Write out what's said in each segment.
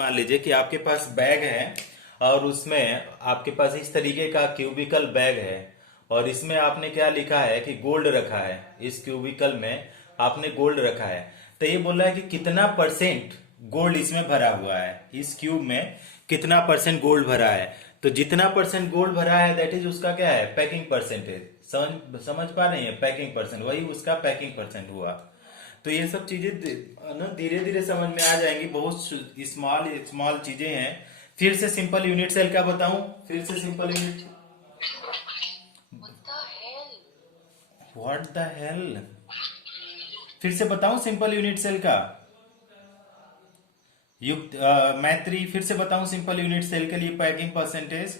मान लीजिए कि आपके पास बैग है और उसमें आपके पास इस तरीके का क्यूबिकल बैग है और इसमें आपने क्या लिखा है कि गोल्ड रखा है। इस क्यूबिकल में आपने गोल्ड रखा है। तो ये बोल रहा है कि कितना परसेंट गोल्ड इसमें भरा हुआ है, इस क्यूब में कितना परसेंट गोल्ड भरा है। तो जितना परसेंट गोल्ड भरा है दैट इज उसका क्या है, पैकिंग परसेंटेज। समझ पा रहे हैं, पैकिंग परसेंट वही उसका पैकिंग परसेंट हुआ। तो ये सब चीजें ना धीरे धीरे समझ में आ जाएंगी, बहुत स्मॉल स्मॉल चीजें हैं। फिर से सिंपल यूनिट सेल का बताऊं, फिर से simple unit. What the hell, फिर से बताऊं सिंपल यूनिट सेल का युक्त मैत्री, फिर से बताऊं सिंपल यूनिट सेल के लिए packing percentage. Sir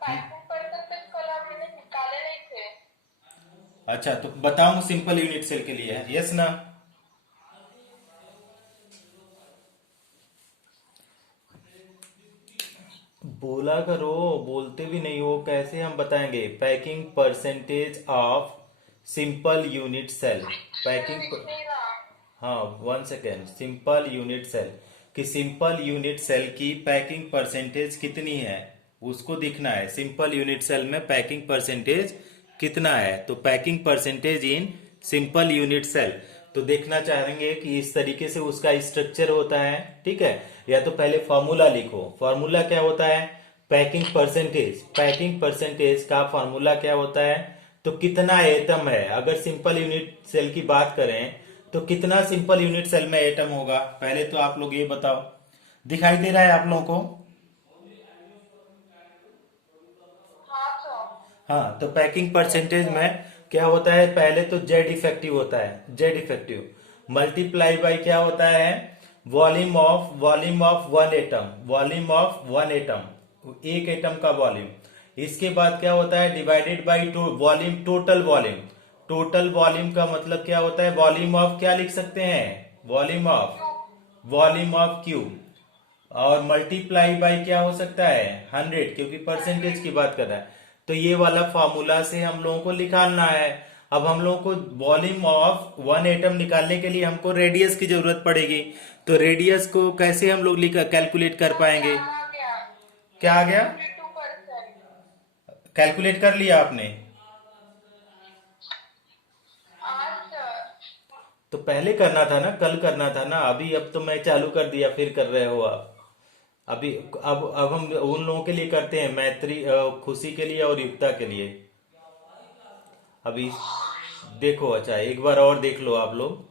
packing percentage कल मैंने निकाले नहीं थे। अच्छा तो बताऊं सिंपल यूनिट सेल के लिए, यस ना। बोला करो, बोलते भी नहीं हो, कैसे हम बताएंगे packing percentage of simple unit cell. Sir packing दिख नहीं रहा। हाँ, 1 सेकेंड। सिंपल यूनिट सेल कि सिंपल यूनिट सेल की पैकिंग परसेंटेज कितनी है, उसको दिखना है। सिंपल यूनिट सेल में पैकिंग परसेंटेज कितना है, तो packing percentage in simple unit cell. तो देखना चाहेंगे कि इस तरीके से उसका स्ट्रक्चर होता है, ठीक है। या तो पहले फॉर्मूला लिखो। फॉर्मूला क्या होता है, पैकिंग परसेंटेज। पैकिंग परसेंटेज का फॉर्मूला क्या होता है, तो कितना एटम है। अगर सिंपल यूनिट सेल की बात करें तो कितना सिंपल यूनिट सेल में एटम होगा, पहले तो आप लोग ये बताओ। दिखाई दे रहा है आप लोगों को। हाँ सर। हाँ, तो पैकिंग परसेंटेज में क्या होता है, पहले तो जेड इफेक्टिव होता है। जेड इफेक्टिव मल्टीप्लाई बाई क्या होता है, volume of one atom. Volume of one atom, एक एटम का वॉल्यूम। इसके बाद क्या होता है, divided by volume, total volume. Total volume का मतलब क्या होता है, वॉल्यूम ऑफ क्या लिख सकते हैं, वॉल्यूम ऑफ क्यूब। और मल्टीप्लाई बाई क्या हो सकता है, 100, क्योंकि परसेंटेज की बात कर रहा है। तो ये वाला फॉर्मूला से हम लोगों को निकालना है। अब हम लोगों को वॉल्यूम ऑफ वन एटम निकालने के लिए हमको रेडियस की जरूरत पड़ेगी। तो रेडियस को कैसे हम लोग कैलकुलेट कर सर पाएंगे। ध्यान आ गया। क्या आ गया, 72%। कैलकुलेट कर लिया आपने। आज सर। तो पहले करना था ना, कल करना था ना, अभी अब तो मैं चालू कर दिया फिर कर रहे हो आप। अभी अब हम उन लोगों के लिए करते हैं, मैत्री खुशी के लिए और युक्ता के लिए। अभी देखो, अच्छा एक बार और देख लो आप लोग।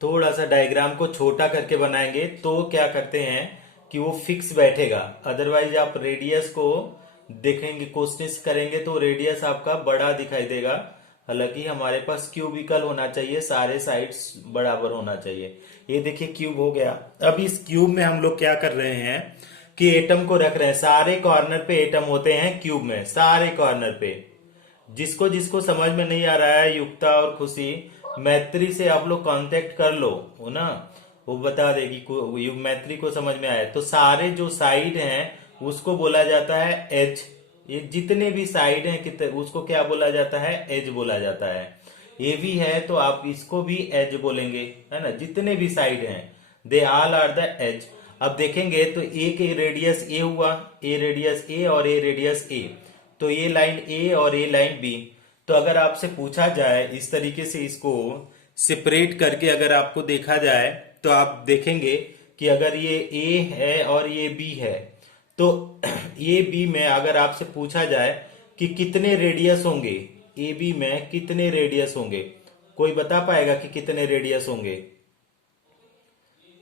थोड़ा सा डायग्राम को छोटा करके बनाएंगे तो क्या करते हैं कि वो फिक्स बैठेगा। अदरवाइज आप रेडियस को देखेंगे, कोशिश करेंगे तो रेडियस आपका बड़ा दिखाई देगा। हालांकि हमारे पास क्यूबिकल होना चाहिए, सारे साइड्स बराबर होना चाहिए। ये देखिए क्यूब हो गया। अब इस क्यूब में हम लोग क्या कर रहे हैं कि एटम को रख रहे हैं। सारे कॉर्नर पे एटम होते हैं क्यूब में, सारे कॉर्नर पे। जिसको जिसको समझ में नहीं आ रहा है, युक्ता और खुशी, मैत्री से आप लोग कांटेक्ट कर लो, हो ना, वो बता देगी। मैत्री को समझ में आए तो सारे जो साइड हैं उसको बोला जाता है एज। ये जितने भी साइड हैं कितने, उसको क्या बोला जाता है, एज बोला जाता है। ये भी है तो आप इसको भी एज बोलेंगे, है ना। जितने भी साइड हैं they all are the edge. अब देखेंगे तो ए के रेडियस ए हुआ, ए रेडियस ए और ए रेडियस ए। तो ये लाइन ए और ये लाइन बी। तो अगर आपसे पूछा जाए इस तरीके से इसको सेपरेट करके, अगर आपको देखा जाए तो आप देखेंगे कि अगर ये ए है और ये बी है तो ए बी में अगर आपसे पूछा जाए कि कितने रेडियस होंगे, ए बी में कितने रेडियस होंगे, कोई बता पाएगा कि कितने रेडियस होंगे।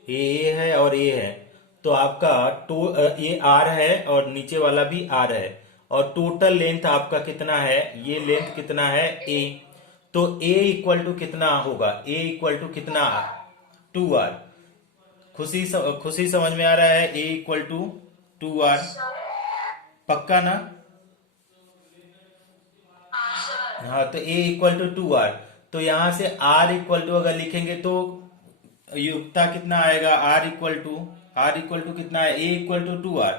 ए है और ए है तो आपका ये आर है और नीचे वाला भी आर है। और टोटल लेंथ आपका कितना है, ये लेंथ कितना है ए। तो ए इक्वल टू कितना होगा, ए इक्वल टू कितना, 2r। खुशी समझ में आ रहा है, ए इक्वल टू 2r। सर। पक्का ना। हाँ सर। हाँ, तो ए इक्वल टू 2r। तो यहां से आर इक्वल टू अगर लिखेंगे तो युक्ता कितना आएगा, आर इक्वल टू कितना है, ए इक्वल टू 2r।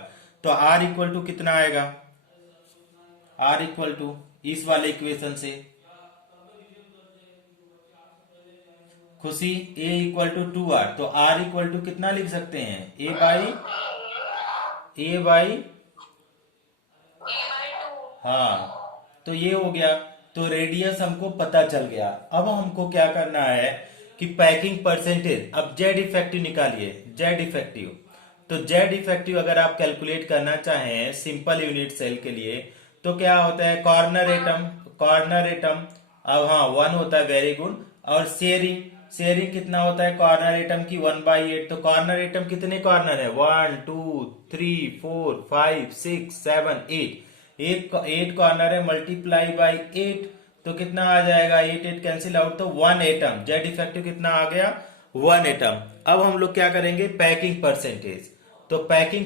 तो आर इक्वल टू कितना आएगा, आर इक्वल टू इस वाले इक्वेशन से। खुशी A इक्वल टू 2R, तो R इक्वल टू कितना लिख सकते हैं? A बाई हाँ, तो ये हो गया। तो रेडियस हमको पता चल गया। अब हमको क्या करना है कि पैकिंग परसेंटेज, अब जेड इफेक्टिव निकालिए। जेड इफेक्टिव, तो जेड इफेक्टिव अगर आप कैलकुलेट करना चाहें सिंपल यूनिट सेल के लिए, तो क्या होता है? कॉर्नर एटम, अब हाँ 1 होता है, वेरी गुड। और शेयरिंग कितना होता है कॉर्नर एटम की? 1/8। तो कॉर्नर एटम कितने कॉर्नर है? 1 2 3 4 5 6 7 8, एक 8 कॉर्नर है, मल्टीप्लाई बाई 8, तो कितना आ जाएगा? 8 कैंसिल आउट, तो 1 एटम। जेड इफेक्टिव कितना आ गया? 1 एटम। अब हम लोग क्या करेंगे? Packing percentage. तो पैकिंग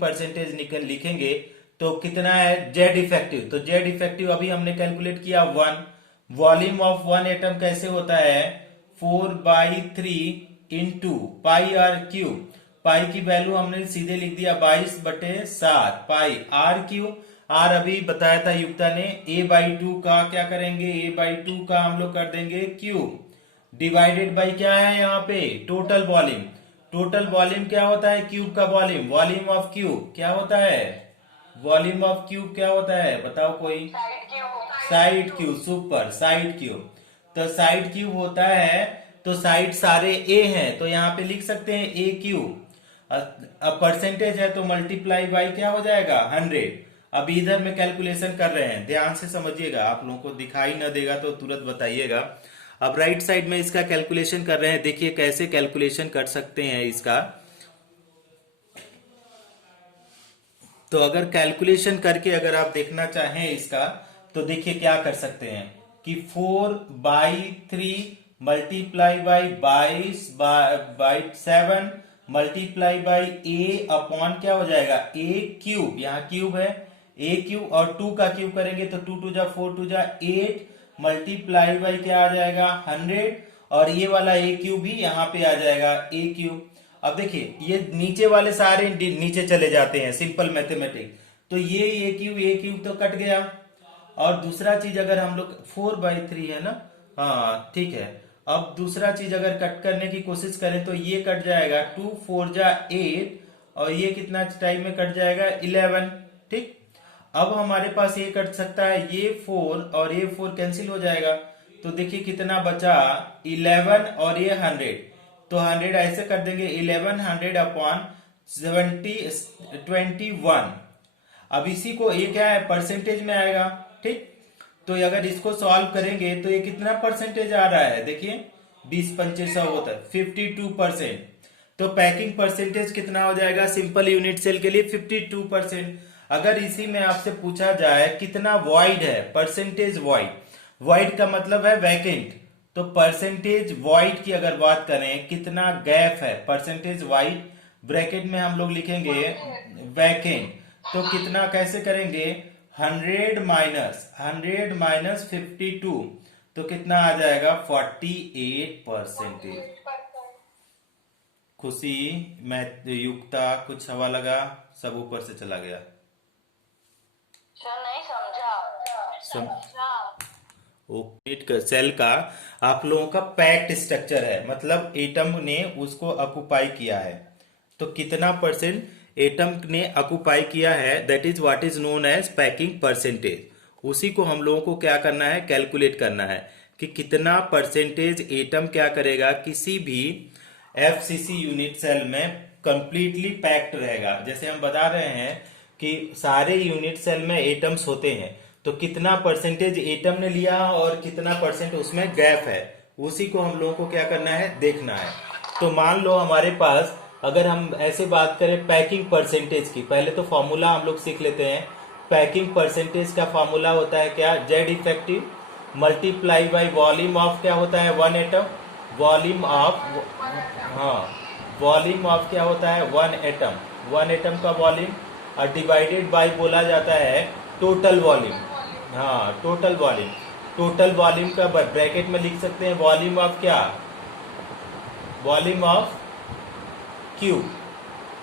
परसेंटेज लिखेंगे तो कितना है जेड इफेक्टिव? तो जेड इफेक्टिव अभी हमने कैलकुलेट किया 1। वॉल्यूम ऑफ 1 एटम कैसे होता है? 4/3 इंटू पाई आर क्यूब। पाई की वैल्यू हमने सीधे लिख दिया 22/7 पाई आर क्यूब। आर अभी बताया था युक्ता ने। a/2 का क्या करेंगे? a/2 का हम लोग कर देंगे क्यूब डिवाइडेड बाई क्या है यहाँ पे? Total volume. टोटल वॉल्यूम क्या होता है? क्यूब का वॉल्यूम। वॉल्यूम ऑफ क्यूब क्या होता है? वॉल्यूम ऑफ क्यूब क्या होता है? बताओ कोई। Side cube, super, side cube. तो साइड क्यूब होता है, तो साइड सारे ए हैं, तो यहाँ पे लिख सकते हैं ए क्यूब। अब परसेंटेज है तो मल्टीप्लाई बाई क्या हो जाएगा? 100। अब इधर में कैलकुलेशन कर रहे हैं, ध्यान से समझिएगा, आप लोगों को दिखाई न देगा तो तुरंत बताइएगा। अब राइट साइड में इसका कैलकुलेशन कर रहे हैं, देखिए कैसे कैलकुलेशन कर सकते हैं इसका। तो अगर कैलकुलेशन करके अगर आप देखना चाहें इसका, तो देखिए क्या कर सकते हैं कि 4/3 multiply by 22/7 multiply by A upon क्या हो जाएगा? ए क्यूब, यहाँ क्यूब है, ए क्यूब, और 2 का क्यूब करेंगे तो 2 2 जा 4 2 जा 8 मल्टीप्लाई बाई क्या आ जाएगा? 100, और ये वाला ए क्यूब भी यहाँ पे आ जाएगा ए क्यूब। अब देखिए ये नीचे वाले सारे नीचे चले जाते हैं, सिंपल मैथमेटिक्स। तो ये ए क्यूब तो कट गया। और दूसरा चीज अगर हम लोग 4/3 है ना, हाँ ठीक है। अब दूसरा चीज अगर कट करने की कोशिश करें तो ये कट जाएगा 2 4 जा 8, और ये कितना टाइम में कट जाएगा? 11। ठीक। अब हमारे पास ये कट सकता है, ये 4 और ये 4 कैंसिल हो जाएगा, तो देखिए कितना बचा? 11 और ये 100, तो 100 ऐसे कर देंगे 1100 अपॉन 21। अब इसी को ये क्या है? परसेंटेज में आएगा। ठीक। तो अगर इसको सॉल्व करेंगे तो ये कितना परसेंटेज आ रहा है? देखिए 20 होता है 52%। तो पैकिंग परसेंटेज कितना हो जाएगा सिंपल यूनिट सेल के लिए? 52%। अगर इसी में आपसे पूछा जाए कितना वॉइड है, परसेंटेज वॉइड, वॉइड का मतलब है वैकेंट, तो परसेंटेज वॉइड की अगर बात करें कितना गैप है, परसेंटेज वॉइड ब्रैकेट में हम लोग लिखेंगे वैकेंट, तो कितना कैसे करेंगे? 100 माइनस 52, तो कितना आ जाएगा? 48%। खुशी, मैं युक्ता कुछ हवा लगा, सब ऊपर से चला गया। नहीं समझा। ओके, सेल का आप लोगों का पैक्ड स्ट्रक्चर है, मतलब एटम ने उसको ऑक्युपाई किया है, तो कितना परसेंट एटम ने ऑक्युपाई किया है, that is what is known as packing percentage. उसी को हम लोगों को क्या करना है? कैलकुलेट करना है कि कितना परसेंटेज एटम क्या करेगा, किसी भी एफसीसी यूनिट सेल में कंप्लीटली पैक्ड रहेगा। जैसे हम बता रहे हैं कि सारे यूनिट सेल में एटम्स होते हैं, तो कितना परसेंटेज एटम ने लिया और कितना परसेंट उसमें गैप है, उसी को हम लोगों को क्या करना है? देखना है। तो मान लो हमारे पास, अगर हम ऐसे बात करें पैकिंग परसेंटेज की, पहले तो फॉर्मूला हम लोग सीख लेते हैं। पैकिंग परसेंटेज का फॉर्मूला होता है क्या? Z effective multiply by volume of क्या होता है? 1 एटम। वॉल्यूम ऑफ, हाँ, वॉल्यूम ऑफ क्या होता है? 1 एटम, 1 एटम का वॉल्यूम, और डिवाइडेड बाई बोला जाता है टोटल वॉल्यूम। हाँ, टोटल वॉल्यूम। टोटल वॉल्यूम का ब्रैकेट में लिख सकते हैं वॉल्यूम ऑफ क्या? Volume of cube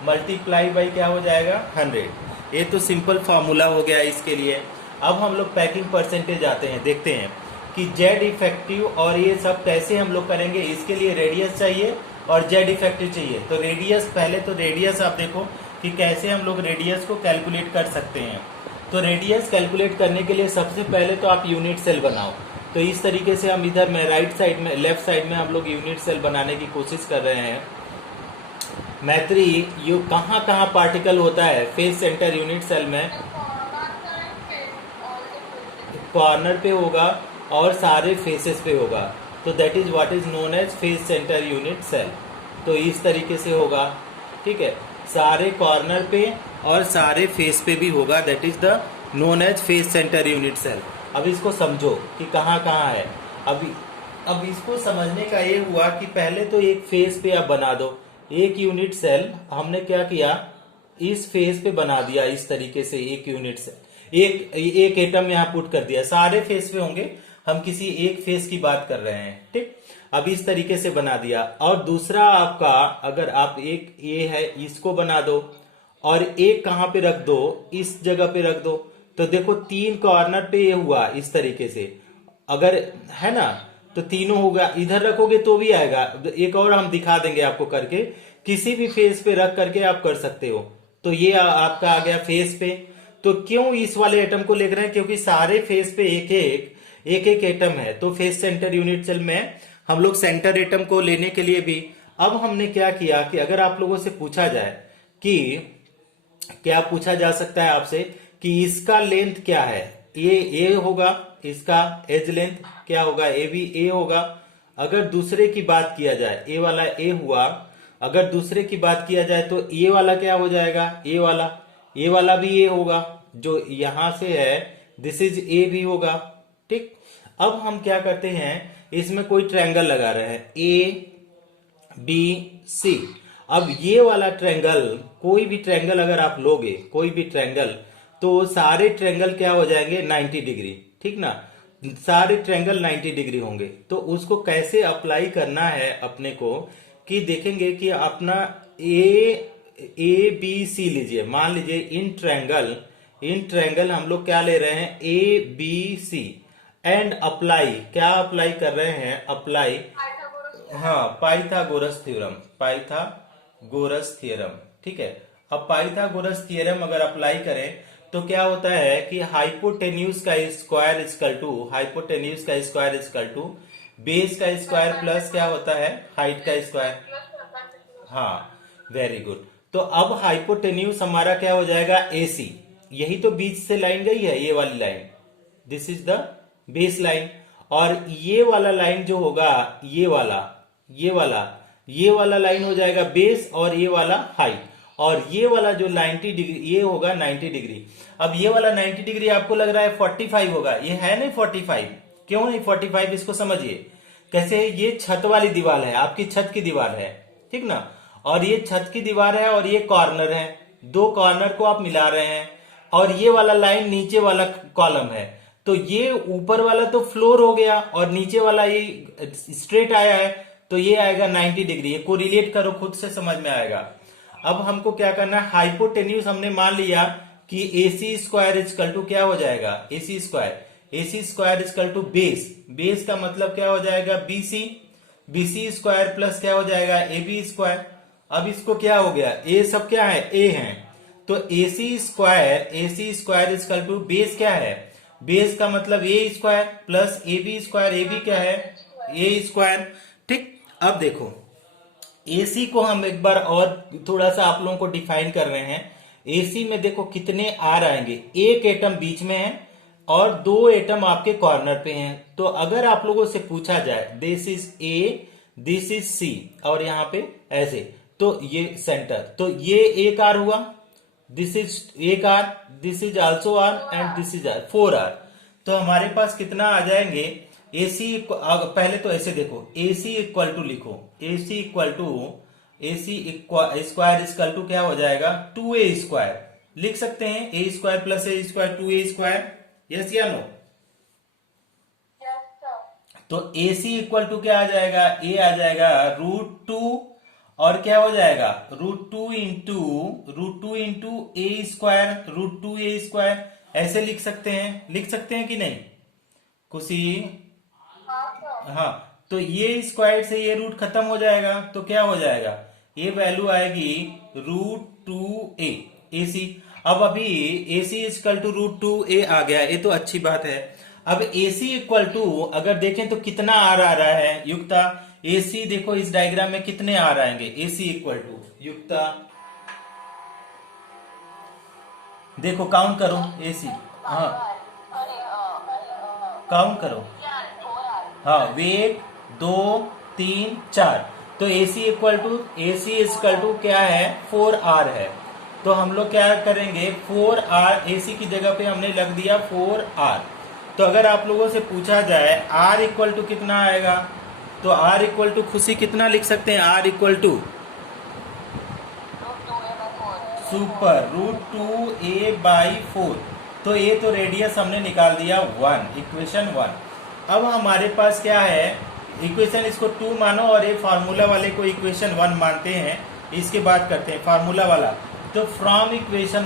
multiply by क्या हो जाएगा? 100। ये तो सिंपल फॉर्मूला हो गया इसके लिए। अब हम लोग पैकिंग परसेंटेज आते हैं, देखते हैं कि जेड इफेक्टिव और ये सब कैसे हम लोग करेंगे। इसके लिए रेडियस चाहिए और जेड इफेक्टिव चाहिए। तो रेडियस, पहले तो रेडियस आप देखो कि कैसे हम लोग रेडियस को कैलकुलेट कर सकते हैं। तो रेडियस कैलकुलेट करने के लिए सबसे पहले तो आप यूनिट सेल बनाओ। तो इस तरीके से हम इधर में राइट साइड में, लेफ्ट साइड में हम लोग यूनिट सेल बनाने की कोशिश कर रहे हैं। मैत्री, यू कहाँ कहाँ पार्टिकल होता है फेस सेंटर यूनिट सेल में? कॉर्नर पे होगा और सारे फेसेस पे होगा। तो that is what is known as face centre unit cell. तो इस तरीके से होगा, ठीक है, सारे कॉर्नर पे और सारे फेस पे भी होगा। That is the known as face centre unit cell. अब इसको समझो कि कहाँ कहाँ है। अब इसको समझने का ये हुआ कि पहले तो एक फेस पे आप बना दो एक यूनिट सेल। हमने क्या किया, इस फेस पे बना दिया इस तरीके से एक यूनिट सेल, एक एटम यहाँ पुट कर दिया। सारे फेस पे होंगे, हम किसी एक फेस की बात कर रहे हैं, ठीक। अब इस तरीके से बना दिया। और दूसरा आपका, अगर आप एक ये है इसको बना दो और एक कहाँ पे रख दो, इस जगह पे रख दो। तो देखो 3 कॉर्नर पे ये हुआ इस तरीके से, अगर है ना, तो तीनों होगा। इधर रखोगे तो भी आएगा। एक और हम दिखा देंगे आपको करके, किसी भी फेस पे रख करके आप कर सकते हो। तो ये आपका आ गया फेस पे। तो क्यों इस वाले एटम को लिख रहे हैं, क्योंकि सारे फेस पे एक एक एटम है। तो फेस सेंटर यूनिट सेल में हम लोग सेंटर एटम को लेने के लिए भी, अब हमने क्या किया कि अगर आप लोगों से पूछा जाए कि क्या पूछा जा सकता है आपसे कि इसका लेंथ क्या है, ये ए होगा, इसका एज लेंथ क्या होगा, ए भी ए होगा। अगर दूसरे की बात किया जाए, ए वाला ए हुआ, अगर दूसरे की बात किया जाए तो ये वाला क्या हो जाएगा, ये वाला भी ए होगा, जो यहां से है दिस इज ए भी होगा, ठीक। अब हम क्या करते हैं, इसमें कोई ट्रायंगल लगा रहे हैं ए बी सी। अब ये वाला ट्रायंगल, कोई भी ट्रायंगल अगर आप लोगे, कोई भी ट्रायंगल, तो सारे ट्रायंगल क्या हो जाएंगे 90 डिग्री, ठीक ना। सारे ट्रायंगल 90 डिग्री होंगे। तो उसको कैसे अप्लाई करना है अपने को, कि देखेंगे कि अपना ए बी सी लीजिए, मान लीजिए इन ट्रायंगल हम लोग क्या ले रहे हैं, A B C, and apply, क्या अप्लाई कर रहे हैं, अप्लाई, हाँ, पाइथागोरस थ्योरम, ठीक है। अब पाइथागोरस थ्योरम अगर अप्लाई करें तो क्या होता है कि हाइपोटेन्यूज का स्क्वायर इजकल टू बेस का स्क्वायर प्लस क्या होता है, हाइट का स्क्वायर। हाँ, वेरी गुड। तो अब हाइपोटेन्यूज हमारा क्या हो जाएगा, AC। यही तो बीच से लाइन गई है, ये वाली line, this is the base line. और ये वाला लाइन जो होगा, ये वाला लाइन हो जाएगा बेस, और ये वाला हाइट। और ये वाला जो 90 डिग्री, ये होगा 90 डिग्री। अब ये वाला 90 डिग्री आपको लग रहा है 45 होगा, ये है नहीं 45। क्यों नहीं 45, इसको समझिए कैसे। ये छत वाली दीवार है, आपकी छत की दीवार है, ठीक ना। और ये छत की दीवार है और ये कॉर्नर है, दो कॉर्नर को आप मिला रहे हैं। और ये वाला लाइन नीचे वाला कॉलम है। तो ये ऊपर वाला तो फ्लोर हो गया और नीचे वाला ये स्ट्रेट आया है, तो ये आएगा 90 डिग्री। ये को रिलेट करो, खुद से समझ में आएगा। अब हमको क्या करना है, हाइपोटेन्यूज हमने मान लिया कि AC स्क्वायर इजकल टू क्या हो जाएगा, AC square equal to base का मतलब क्या हो जाएगा, BC स्क्वायर प्लस क्या हो जाएगा, AB स्क्वायर। अब इसको क्या हो गया, ए सब क्या है, ए है। तो AC square equal to base क्या है, बेस का मतलब A square plus AB square, AB क्या है, ए स्क्वायर, ठीक। अब देखो AC को हम एक बार और थोड़ा सा आप लोगों को डिफाइन कर रहे हैं। AC में देखो कितने आर आएंगे, एक एटम बीच में है और 2 एटम आपके कॉर्नर पे हैं। तो अगर आप लोगों से पूछा जाए this is A, this is C, और यहाँ पे ऐसे, तो ये सेंटर, तो ये एक आर हुआ, दिस इज एक R, this is also R, and this is R, 4 R. तो हमारे पास कितना आ जाएंगे, AC, पहले तो ऐसे देखो, AC इक्वल टू लिखो, AC स्क्वायर इक्वल टू क्या हो जाएगा, 2A स्क्वायर लिख सकते हैं, A square plus A square 2A square, yes या नो। तो AC इक्वल टू क्या आ जाएगा, A आ जाएगा √2, और क्या हो जाएगा, √2 into A square, √2A square, ऐसे लिख सकते हैं कि नहीं खुशी। हाँ, तो ये स्क्वायर से ये रूट खत्म हो जाएगा, तो क्या हो जाएगा, ये वैल्यू आएगी √2a। अब अभी AC इक्वल टू √2a आ गया, ये तो अच्छी बात है। अब AC इक्वल टू अगर देखें तो कितना आर आ रहा है युक्ता, AC देखो इस डायग्राम में कितने आर आएंगे, AC इक्वल टू युक्ता देखो काउंट करो AC। हाँ, काउंट करो। हाँ, वेट 2 3 4। तो AC इक्वल टू क्या है, 4R है। तो हम लोग क्या करेंगे, 4R AC की जगह पे हमने लग दिया 4R। तो अगर आप लोगों से पूछा जाए R इक्वल टू कितना आएगा, तो R इक्वल टू खुशी कितना लिख सकते हैं, R equal to super √2a/4। तो ये तो रेडियस हमने निकाल दिया 1, इक्वेशन 1। अब हमारे पास क्या है, इक्वेशन इसको 2 मानो और ये फार्मूला वाले को इक्वेशन 1 मानते हैं। इसके बाद करते हैं फार्मूला वाला। तो फ्रॉम इक्वेशन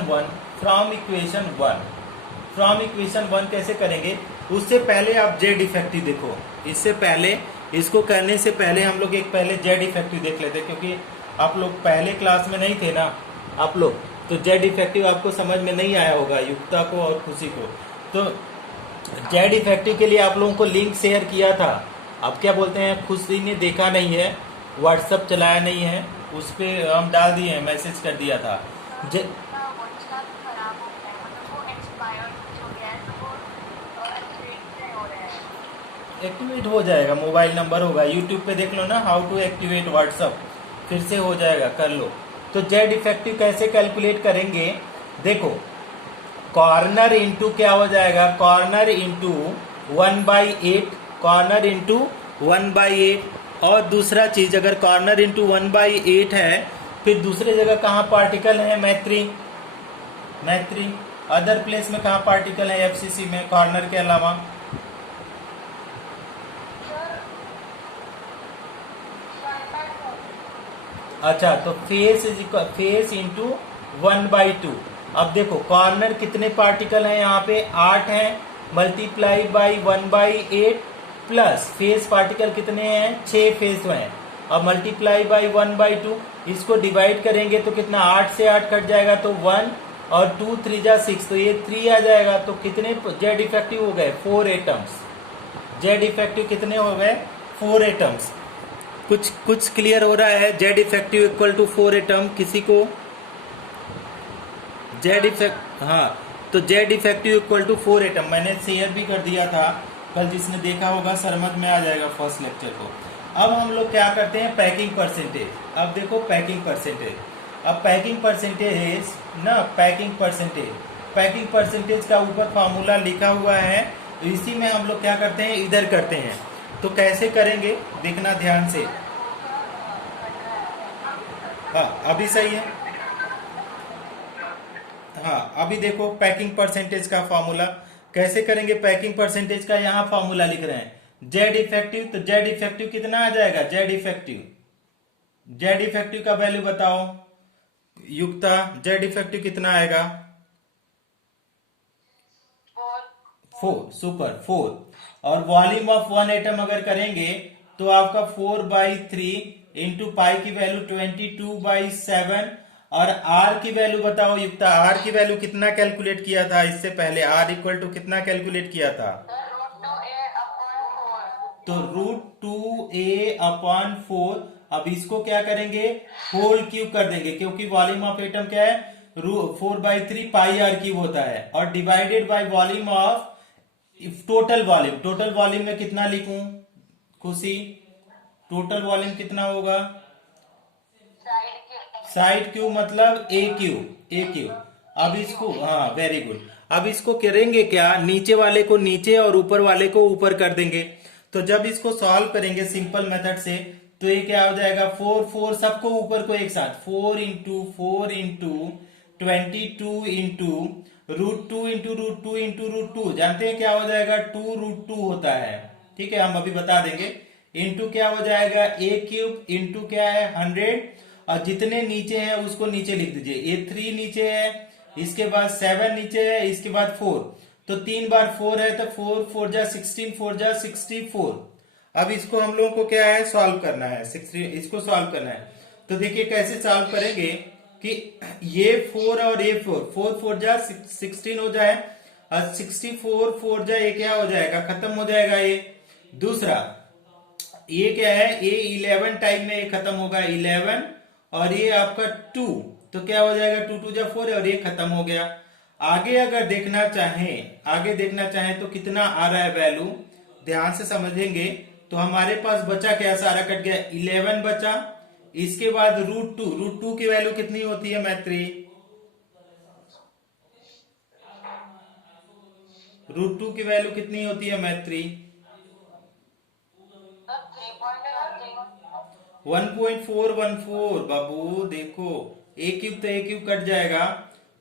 1 कैसे करेंगे, उससे पहले आप जेड इफेक्टिव देखो। इससे पहले, इसको करने से पहले हम लोग एक पहले जेड इफेक्टिव देख लेते हैं, क्योंकि आप लोग पहले क्लास में नहीं थे ना आप लोग, तो जेड इफेक्टिव आपको समझ में नहीं आया होगा युक्ता को और खुशी को। तो जेड इफेक्टिव के लिए आप लोगों को लिंक शेयर किया था। अब क्या बोलते हैं, खुशी ने देखा नहीं है, व्हाट्सअप चलाया नहीं है, उस पर हम डाल दिए हैं, मैसेज कर दिया था। एक्टिवेट हो जाएगा, मोबाइल नंबर होगा, यूट्यूब पे देख लो ना, हाउ टू एक्टिवेट व्हाट्सअप, फिर से हो जाएगा, कर लो। तो जेड इफेक्टिव कैसे कैलकुलेट करेंगे, देखो कॉर्नर इंटू क्या हो जाएगा, कॉर्नर इंटू 1/8, कॉर्नर इंटू 1/8। और दूसरा चीज, अगर कॉर्नर इंटू 1/8 है, फिर दूसरे जगह कहाँ पार्टिकल है, मैत्री अदर प्लेस में कहाँ पार्टिकल है FCC में, कॉर्नर के अलावा। अच्छा, तो फेस इंटू 1/2। अब देखो कॉर्नर कितने पार्टिकल हैं यहाँ पे, 8 हैं, multiply by 1/8 plus face particle कितने हैं, 6 फेस हैं, अब मल्टीप्लाई बाई 1/2। इसको डिवाइड करेंगे तो कितना, 8 से 8 कट जाएगा तो 1 और 2 3 जा 6, तो ये 3 आ जाएगा। तो कितने जेड इफेक्टिव हो गए, 4 एटम्स। जेड इफेक्टिव कितने हो गए, 4 एटम्स। कुछ क्लियर हो रहा है, Z effective equal to 4 atom किसी को, जेड इफेक्ट, हाँ, तो Z effective equal to 4 atom मैंने शेयर भी कर दिया था कल, जिसने देखा होगा समझ में आ जाएगा फर्स्ट लेक्चर को। अब हम लोग क्या करते हैं, पैकिंग परसेंटेज। अब देखो पैकिंग परसेंटेज, अब पैकिंग परसेंटेज ना, पैकिंग परसेंटेज का ऊपर फार्मूला लिखा हुआ है, तो इसी में हम लोग क्या करते हैं, इधर करते हैं। तो कैसे करेंगे देखना ध्यान से। हाँ, अभी सही है। हाँ, अभी देखो पैकिंग परसेंटेज का फॉर्मूला कैसे करेंगे, पैकिंग परसेंटेज का यहाँ फॉर्मूला लिख रहे हैं, जेड इफेक्टिव। तो जेड इफेक्टिव कितना आ जाएगा, जेड इफेक्टिव का वैल्यू बताओ युक्ता, जेड इफेक्टिव कितना आएगा, 4, सुपर 4। और वॉल्यूम ऑफ 1 एटम अगर करेंगे तो आपका 4/3 इंटू पाई की वैल्यू 22/7। और आर की वैल्यू बताओ युक्ता, आर की वैल्यू कितना कैलकुलेट किया था इससे पहले, आर इक्वल टू कितना कैलकुलेट किया था, तो √2a/4। अब इसको क्या करेंगे, होल क्यूब कर देंगे, क्योंकि वॉल्यूम ऑफ एटम क्या है, 4/3 पाई r क्यूब होता है, और divided by volume of total volume में कितना लिखूं खुशी, टोटल वॉल्यूम कितना होगा, साइड क्यूब मतलब ए क्यूब। अब इसको, हाँ वेरी गुड, अब इसको करेंगे क्या, नीचे वाले को नीचे और ऊपर वाले को ऊपर कर देंगे। तो जब इसको सॉल्व करेंगे सिंपल मेथड से, तो ये क्या हो जाएगा, 4 सबको ऊपर को एक साथ, 4 इंटू 22 इंटू √2 जानते हैं क्या हो जाएगा, 2√2 होता है, ठीक है, हम अभी बता देंगे। इंटू क्या हो जाएगा, ए क्यूब इंटू क्या है 100, और जितने नीचे हैं उसको नीचे लिख दीजिए, ये 3 नीचे है, इसके बाद 7 नीचे है, इसके बाद 4, तो 3 बार 4 है, तो 4 4 जा 16, 4 जा 64। अब इसको हम लोगों को क्या है, सॉल्व करना है, 16 इसको सॉल्व करना है। तो देखिए कैसे सॉल्व करेंगे कि ये 4 और ये 4 4 जा 16 हो जाए, और 64 4 जा ये क्या हो जाएगा, खत्म हो जाएगा ये। दूसरा ये क्या है, ये 11 टाइम में ये खत्म होगा 11, और ये आपका 2, तो क्या हो जाएगा 2 2 जा 4 और ये खत्म हो गया। आगे अगर देखना चाहें तो कितना आ रहा है वैल्यू, ध्यान से समझेंगे तो हमारे पास बचा क्या, सारा कट गया, 11 बचा। इसके बाद √2 की वैल्यू कितनी होती है मैत्री, √2 की वैल्यू कितनी होती है मैत्री, 1.414 बाबू। देखो एक क्यूब तो एक क्यूब कट जाएगा,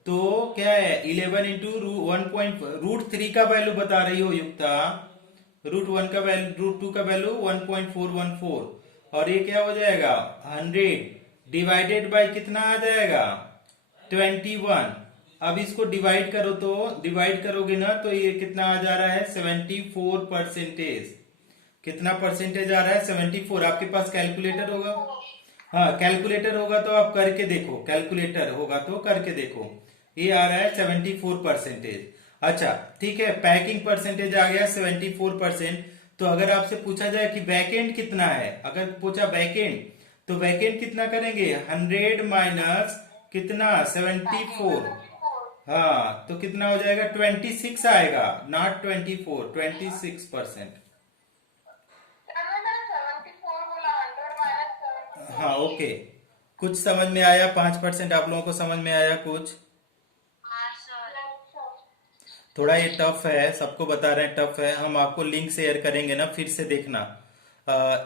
तो क्या है 11 इंटू √3 का वैल्यू बता रही हो युक्ता, √1 का वैल्यू, √2 का वैल्यू 1.414, और ये क्या हो जाएगा 100 डिवाइडेड बाय कितना आ जाएगा 21। अब इसको डिवाइड करो, तो डिवाइड करोगे ना तो ये कितना आ जा रहा है 74%। कितना परसेंटेज आ रहा है 74। आपके पास कैलकुलेटर होगा, हाँ कैलकुलेटर होगा तो आप करके देखो, कैलकुलेटर होगा तो करके देखो, ये आ रहा है 74%। अच्छा ठीक है, पैकिंग परसेंटेज आ गया 74%। तो अगर आपसे पूछा जाए कि बैकएंड कितना है, अगर पूछा बैकएंड, तो बैकएंड कितना करेंगे 100 माइनस कितना 74, हाँ तो कितना हो जाएगा 26 आएगा, नॉट 24, 26%। हाँ ओके, कुछ समझ में आया, 5% आप लोगों को समझ में आया कुछ, थोड़ा ये टफ है, सबको बता रहे हैं टफ है। हम आपको लिंक शेयर करेंगे ना, फिर से देखना,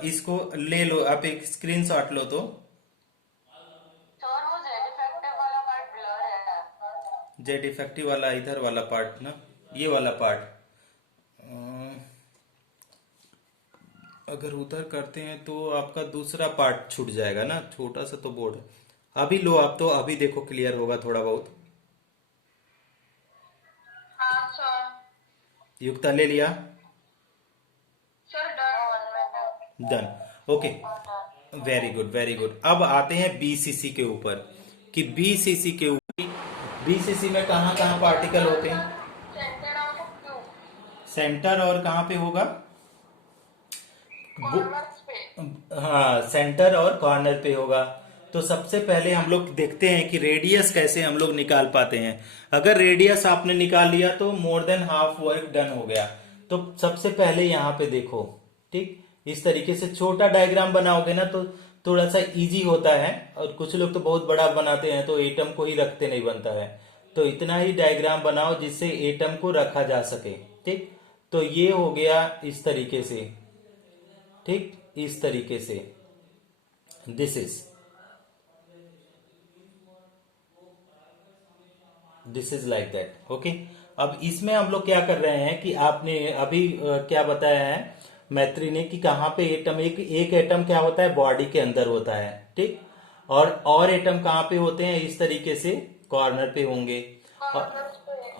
इसको ले लो, आप एक स्क्रीनशॉट लो तो। जेड इफेक्टिव वाला इधर वाला पार्ट ना, ये वाला पार्ट, अगर उधर करते हैं तो आपका दूसरा पार्ट छूट जाएगा ना, छोटा सा तो बोर्ड है। अभी लो आप, तो अभी देखो क्लियर होगा थोड़ा बहुत। युक्ता ले लिया, done, okay, very good very good. अब आते हैं बीसीसी के ऊपर, कि बीसीसी के ऊपर, बीसीसी में कहाँ कहाँ पार्टिकल होते हैं, सेंटर और कहाँ पे होगा, हाँ सेंटर और कॉर्नर पे होगा। तो सबसे पहले हम लोग देखते हैं कि रेडियस कैसे हम लोग निकाल पाते हैं। अगर रेडियस आपने निकाल लिया तो more than half work done हो गया। तो सबसे पहले यहाँ पे देखो, ठीक इस तरीके से छोटा डायग्राम बनाओगे ना तो थोड़ा सा इजी होता है, और कुछ लोग तो बहुत बड़ा बनाते हैं तो एटम को ही रखते नहीं बनता है। तो इतना ही डायग्राम बनाओ जिससे एटम को रखा जा सके, ठीक। तो ये हो गया इस तरीके से, ठीक इस तरीके से, this is like that, okay. अब इसमें हम लोग क्या कर रहे हैं कि आपने अभी क्या बताया है मैत्री ने कि कहाँ पे एटम, एक एटम क्या होता है बॉडी के अंदर होता है, ठीक। और एटम कहाँ पे होते हैं, इस तरीके से कॉर्नर पे होंगे, और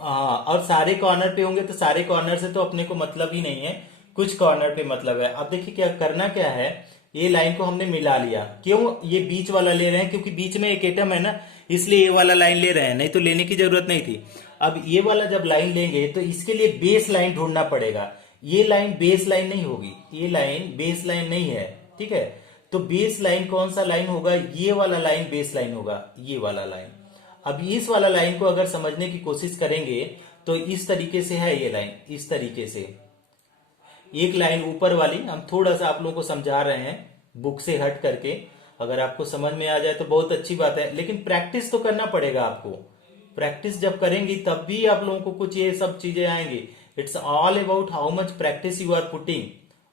हाँ और सारे कॉर्नर पे होंगे। तो सारे कॉर्नर से तो अपने को मतलब ही नहीं है, कुछ कॉर्नर पे मतलब है। अब देखिए क्या करना क्या है, ये लाइन को हमने मिला लिया, क्यों ये बीच वाला ले रहे हैं, क्योंकि बीच में एक एटम है ना, इसलिए ये वाला लाइन ले रहे हैं, नहीं तो लेने की जरूरत नहीं थी। अब ये वाला जब लाइन लेंगे तो इसके लिए बेस लाइन ढूंढना पड़ेगा। ये लाइन बेस लाइन नहीं होगी, ये लाइन बेस लाइन नहीं है, ठीक है। तो बेस लाइन कौन सा लाइन होगा, ये वाला लाइन बेस लाइन होगा, ये वाला लाइन। अब इस वाला लाइन को अगर समझने की कोशिश करेंगे तो इस तरीके से है ये लाइन, इस तरीके से एक लाइन ऊपर वाली, हम थोड़ा सा आप लोगों को समझा रहे हैं बुक से हट करके। अगर आपको समझ में आ जाए तो बहुत अच्छी बात है, लेकिन प्रैक्टिस तो करना पड़ेगा आपको। प्रैक्टिस जब करेंगी तब भी आप लोगों को कुछ ये सब चीजें आएंगी। It's all about how much practice you are putting,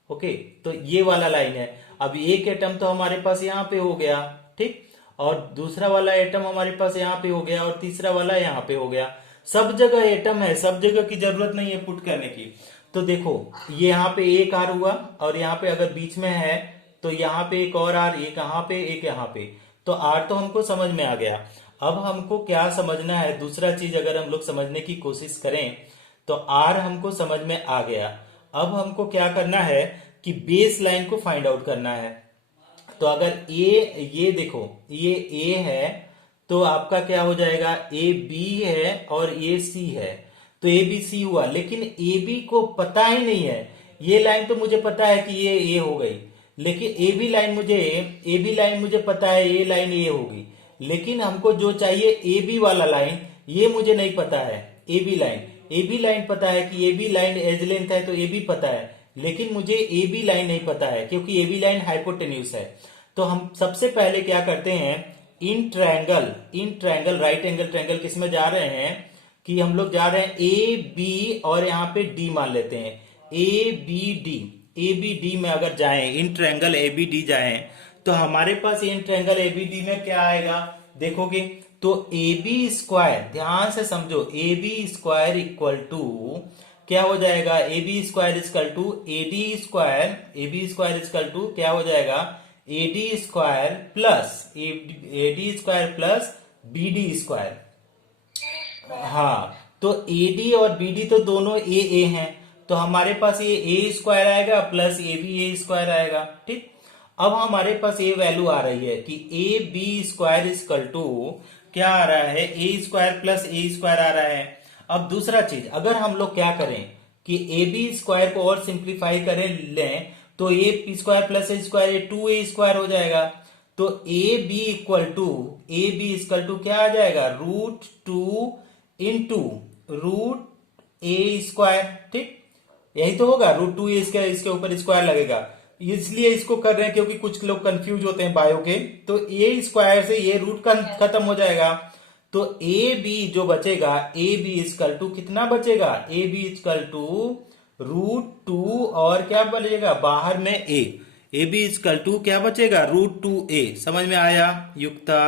okay. तो ये वाला लाइन है। अब एक एटम तो हमारे पास यहाँ पे हो गया, ठीक, और दूसरा वाला एटम हमारे पास यहाँ पे हो गया, और तीसरा वाला यहाँ पे हो गया। सब जगह एटम है, सब जगह की जरूरत नहीं है पुट करने की। तो देखो ये यहाँ पे एक आर हुआ, और यहाँ पे अगर बीच में है तो यहाँ पे एक और आर, एक यहाँ पे एक यहाँ पे। तो आर तो हमको समझ में आ गया। अब हमको क्या समझना है, दूसरा चीज अगर हम लोग समझने की कोशिश करें तो आर हमको समझ में आ गया। अब हमको क्या करना है कि बेस लाइन को फाइंड आउट करना है। तो अगर ये देखो ये ए है तो आपका क्या हो जाएगा, ए बी है और ये सी है, तो ए बी सी हुआ। लेकिन ए बी को पता ही नहीं है, ये लाइन तो मुझे पता है कि ये ए हो गई, लेकिन ए बी लाइन मुझे पता है ये लाइन ए होगी, लेकिन हमको जो चाहिए ए बी वाला लाइन ये मुझे नहीं पता है। ए बी लाइन पता है कि A B line as length है तो ए बी पता है, लेकिन मुझे ए बी लाइन नहीं पता है क्योंकि ए बी लाइन हाइपोटेन्यूज है। तो हम सबसे पहले क्या करते हैं, in triangle right angle triangle किस में जा रहे हैं कि हम लोग जा रहे हैं ए बी और यहाँ पे डी मान लेते हैं, ए बी डी में अगर जाएं, इन ट्रायंगल ए बी डी जाएं तो हमारे पास इन ट्रायंगल ए बी डी में क्या आएगा देखोगे, तो ए बी स्क्वायर, ध्यान से समझो, A B square equal to क्या हो जाएगा, A B square equal to A B square equal to क्या हो जाएगा, A D square plus B D square. हाँ, तो ए डी और बी डी तो दोनों ए हैं, तो हमारे पास ये ए स्क्वायर आएगा plus A B A square आएगा। ठीक, अब हमारे पास ये वैल्यू आ रही है कि A B square equal to क्या आ रहा है, A square plus A square आ रहा है। अब दूसरा चीज, अगर हम लोग क्या करें कि ए बी स्क्वायर को और सिंप्लीफाई करें लें तो ए स्क्वायर प्लस ए स्क्वायर ये 2a स्क्वायर हो जाएगा। तो ए बी इक्वल टू क्या आ जाएगा, √2 इंटू √a स्क्वायर। ठीक, यही तो होगा, √2 इसके ऊपर स्क्वायर लगेगा, इसलिए इसको कर रहे हैं क्योंकि कुछ लोग कंफ्यूज होते हैं बायो के। तो ए स्क्वायर से ये रूट खत्म हो जाएगा, तो ए बी जो बचेगा, ए बी इक्वल टू कितना बचेगा, ए बी इक्वल टू √2 और क्या बचेगा बाहर में ए बी इक्वल टू क्या बचेगा, √2a। समझ में आया युक्ता?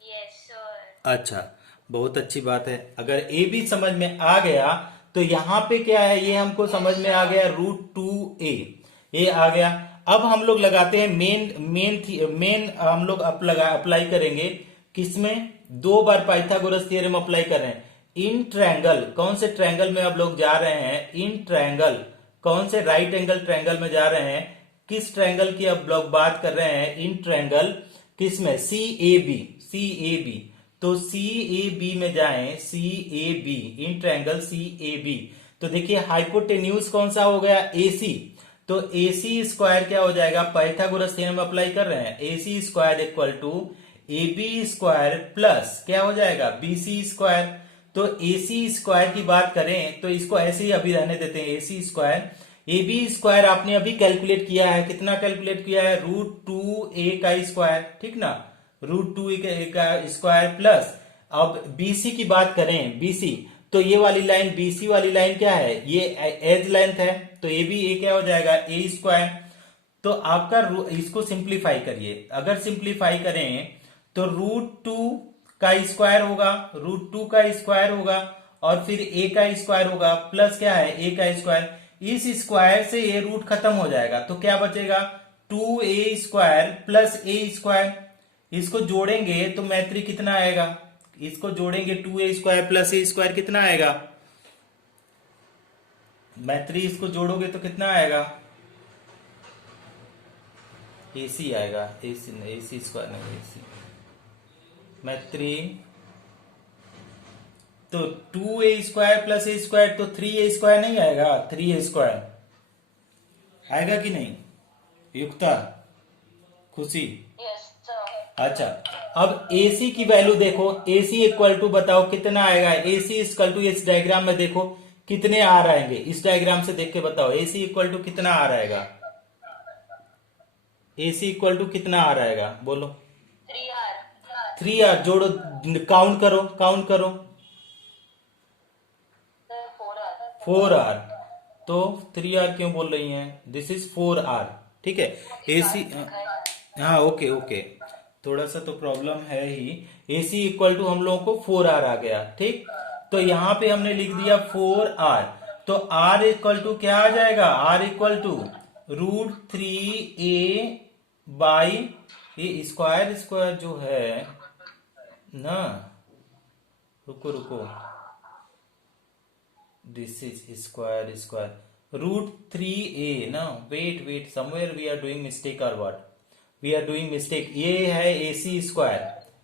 Yes sir. अच्छा, बहुत अच्छी बात है। अगर ए बी समझ में आ गया तो यहां पे क्या है, ये हमको समझ में आ गया, √2a ये आ गया। अब हम लोग लगाते हैं मेन हम लोग अप्लाई करेंगे किसमें, 2 बार पाइथागोरस थ्योरम अप्लाई कर रहे हैं। इन ट्रायंगल, कौन से ट्रायंगल में अब लोग जा रहे हैं, इन ट्रायंगल, कौन से राइट एंगल ट्रायंगल में जा रहे हैं, किस ट्रायंगल की अब लोग बात कर रहे हैं, इन ट्रायंगल किस में, सी ए बी। तो सी ए बी में जाएं, सी ए बी, इन ट्रायंगल सी ए बी। तो देखिए हाइपोटेन्यूज कौन सा हो गया, ए सी। तो ए सी स्क्वायर क्या हो जाएगा, पाइथागोरस थ्योरम अप्लाई कर रहे हैं, A C square equal to A B square plus क्या हो जाएगा, बी सी स्क्वायर। तो ए सी स्क्वायर की बात करें तो इसको ऐसे ही अभी रहने देते हैं, A C square. A B square आपने अभी कैलकुलेट किया है, कितना कैलकुलेट किया है, √2a का स्क्वायर। ठीक ना, √2a का स्क्वायर प्लस, अब बीसी की बात करें, बीसी, तो ये वाली लाइन, बीसी वाली लाइन क्या है, ये एज लेंथ है, तो ए बी ए क्या हो जाएगा, ए स्क्वायर। तो आपका इसको सिंप्लीफाई करिए, अगर सिंप्लीफाई करें तो √2 का स्क्वायर होगा, √2 का स्क्वायर होगा और फिर a का स्क्वायर होगा प्लस क्या है, a का स्क्वायर। इस स्क्वायर से ये रूट खत्म हो जाएगा तो क्या बचेगा, 2a square plus a square. इसको जोड़ेंगे तो मैत्री कितना आएगा, इसको जोड़ेंगे 2a square plus a square कितना आएगा, मैत्री इसको जोड़ोगे तो कितना आएगा, AC आएगा, AC स्क्वायर नहीं, AC मैत्री। तो 2a square plus a square तो 3a स्क्वायर नहीं आएगा, 3a स्क्वायर आएगा कि नहीं युक्ता, खुशी? Yes sir. अच्छा, अब AC की वैल्यू देखो, AC इक्वल टू बताओ कितना आएगा, AC इक्वल टू इस डायग्राम में देखो कितने आ रहेंगे, इस डायग्राम से देख के बताओ AC इक्वल टू कितना आ रहेगा, AC इक्वल टू कितना आ रहेगा बोलो, 3R जोड़ो, काउंट करो 4R। तो 3R क्यों बोल रही हैं, दिस इज 4R। ठीक है, AC, हाँ ओके, थोड़ा सा तो प्रॉब्लम है ही। AC इक्वल टू हम लोगों को 4R आ गया। ठीक, तो यहां पे हमने लिख दिया 4R, तो R इक्वल टू क्या आ जाएगा, R equal to √3a by ये स्क्वायर जो है ना, रुको, दिस इज स्क्वायर, √3a ना, wait somewhere we are doing mistake और what, we are doing mistake. ये है AC स्क्वायर,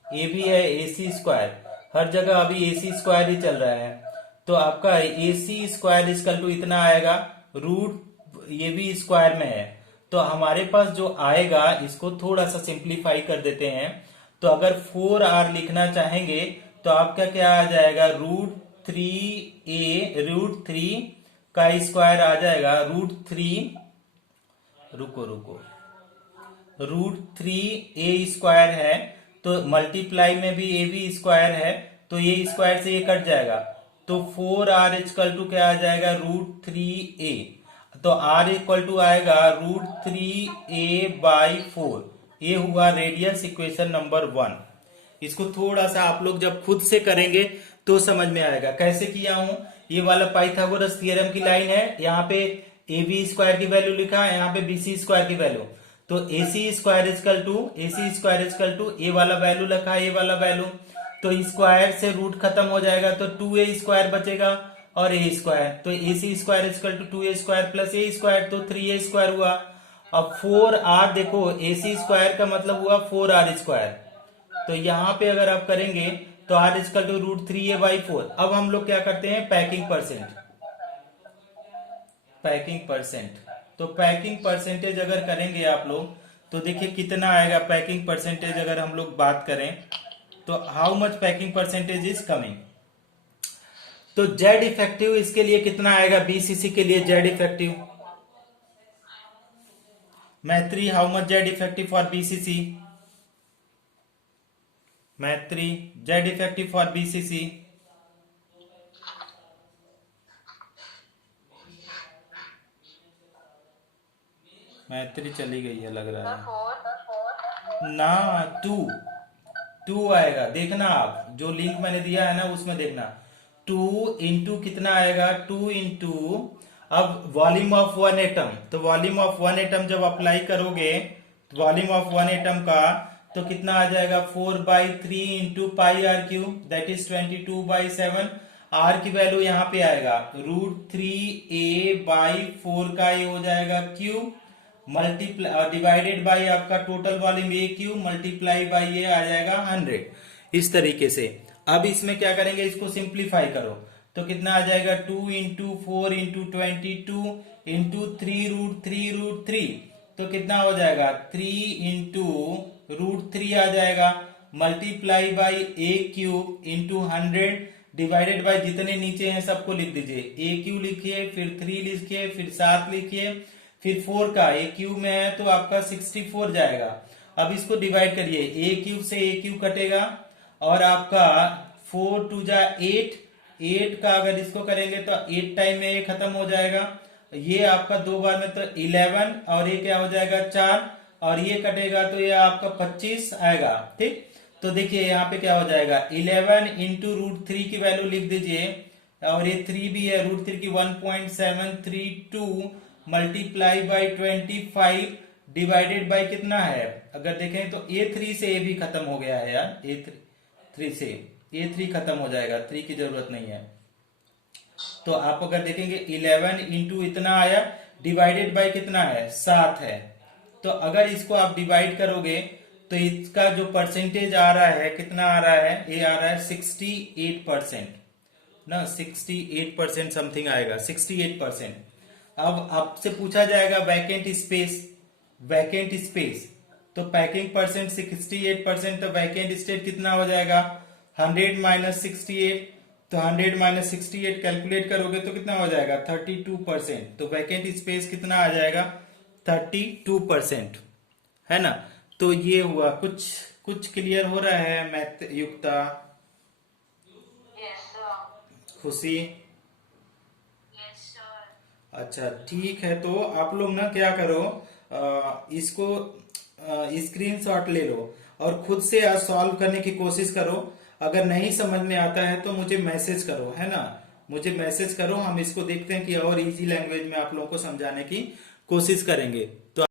ये भी है AC स्क्वायर, हर जगह अभी AC स्क्वायर ही चल रहा है। तो आपका AC स्क्वायर इक्वल टू इतना आएगा, रूट ये भी स्क्वायर में है, तो हमारे पास जो आएगा इसको थोड़ा सा सिंप्लीफाई कर देते हैं। तो अगर 4r लिखना चाहेंगे तो आपका क्या आ जाएगा, √3 का स्क्वायर आ जाएगा, रुको √3a स्क्वायर है, तो मल्टीप्लाई में भी a भी स्क्वायर है, तो ये स्क्वायर से ये कट जाएगा, तो 4r इक्वल टू क्या आ जाएगा, √3a। तो r इक्वल टू आएगा √3a/4। ये हुआ रेडियस इक्वेशन नंबर 1। इसको थोड़ा सा आप लोग जब खुद से करेंगे तो समझ में आएगा कैसे किया हूं। ये वाला पाइथागोरस थ्योरम की लाइन है, यहाँ पे AB स्क्वायर की वैल्यू लिखा है, यहाँ पे BC स्क्वायर की वैल्यू, तो AC स्क्वायर इक्वल टू ये वाला वैल्यू लिखा है, ये वाला वैल्यू, तो स्क्वायर से रूट खत्म हो जाएगा, तो 2a स्क्वायर बचेगा और a स्क्वायर, तो AC square equal to 2a square plus a square, तो 3a स्क्वायर हुआ। अब 4r देखो, AC स्क्वायर का मतलब हुआ 4r स्क्वायर, तो यहां पे अगर आप करेंगे तो r इक्वल टू √3a/4। अब हम लोग क्या करते हैं, पैकिंग परसेंट। तो पैकिंग परसेंटेज अगर करेंगे आप लोग तो देखिए कितना आएगा पैकिंग परसेंटेज, अगर हम लोग बात करें तो how much packing percentage is coming. तो जेड इफेक्टिव इसके लिए कितना आएगा, BCC के लिए जेड इफेक्टिव, मैत्री how much Z effective for BCC, मैत्री जेड इफेक्टिव फॉर BCC, मैत्री चली गई है लग रहा है ना, 2 आएगा, देखना आप जो लिंक मैंने दिया है ना उसमें देखना, 2 इंटू कितना आएगा, 2 इंटू, अब वॉल्यूम ऑफ 1 एटम, तो वॉल्यूम ऑफ 1 एटम जब अप्लाई करोगे वॉल्यूम ऑफ 1 एटम का, तो कितना आ जाएगा, 4/3 into πr³ that is 22/7। r की वैल्यू यहाँ पे आएगा √3a/4 का ये हो जाएगा क्यूब, मल्टीप्लाई डिवाइडेड बाई आपका total volume a³ multiply by ये आ जाएगा 100, इस तरीके से। अब इसमें क्या करेंगे, इसको सिंप्लीफाई करो तो कितना आ जाएगा, 2 इंटू 4 इंटू 22 इंटू 3√3 तो कितना हो जाएगा, 3 इंटू √3 आ जाएगा, multiply by a³ into 100 divided by जितने नीचे हैं सबको लिख दीजिए, a³ लिखिए, फिर 3 लिखिए, फिर 7 लिखिए, फिर 4 का a³ में है तो आपका 64 जाएगा। अब इसको डिवाइड करिए, a³ से a³ कटेगा और आपका 4 2 जा 8 का अगर इसको करेंगे तो 8 टाइम में ये खत्म हो जाएगा, ये आपका 2 बार में तो 11 और ये क्या हो जाएगा 4 और ये कटेगा तो ये आपका 25 आएगा, ठीक। तो देखिए यहाँ पे क्या हो जाएगा, 11 इंटू √3 की वैल्यू लिख दीजिए और ये 3 भी है, √3 की 1.732 मल्टीप्लाई बाई 25 डिवाइडेड बाई कितना है, अगर देखें तो a3 से ये भी खत्म हो गया है यार, a3 से a3 खत्म हो जाएगा, 3 की जरूरत नहीं है। तो आप अगर देखेंगे 11 इंटू इतना आया डिवाइडेड बाई कितना है 7 है, तो अगर इसको आप डिवाइड करोगे तो इसका जो परसेंटेज आ रहा है कितना आ रहा है, ये आ रहा है 68% ना, 68% समथिंग आएगा, 68%। अब आपसे पूछा जाएगा वैकेंट स्पेस, तो पैकिंग परसेंट 68%, तो वैकेंट स्टेट कितना हो जाएगा, 100 माइनस 68, तो 100 माइनस 68 कैलकुलेट करोगे तो कितना हो जाएगा 32%, तो वैकेंट स्पेस कितना आ जाएगा 32%, है ना। तो ये हुआ, कुछ क्लियर हो रहा है मैथ युक्ता, खुशी, अच्छा ठीक है। तो आप लोग ना क्या करो, इसको स्क्रीनशॉट ले लो और खुद से आज सॉल्व करने की कोशिश करो, अगर नहीं समझ में आता है तो मुझे मैसेज करो, है ना, मुझे मैसेज करो, हम इसको देखते हैं कि और इजी लैंग्वेज में आप लोगों को समझाने की कोशिश करेंगे। तो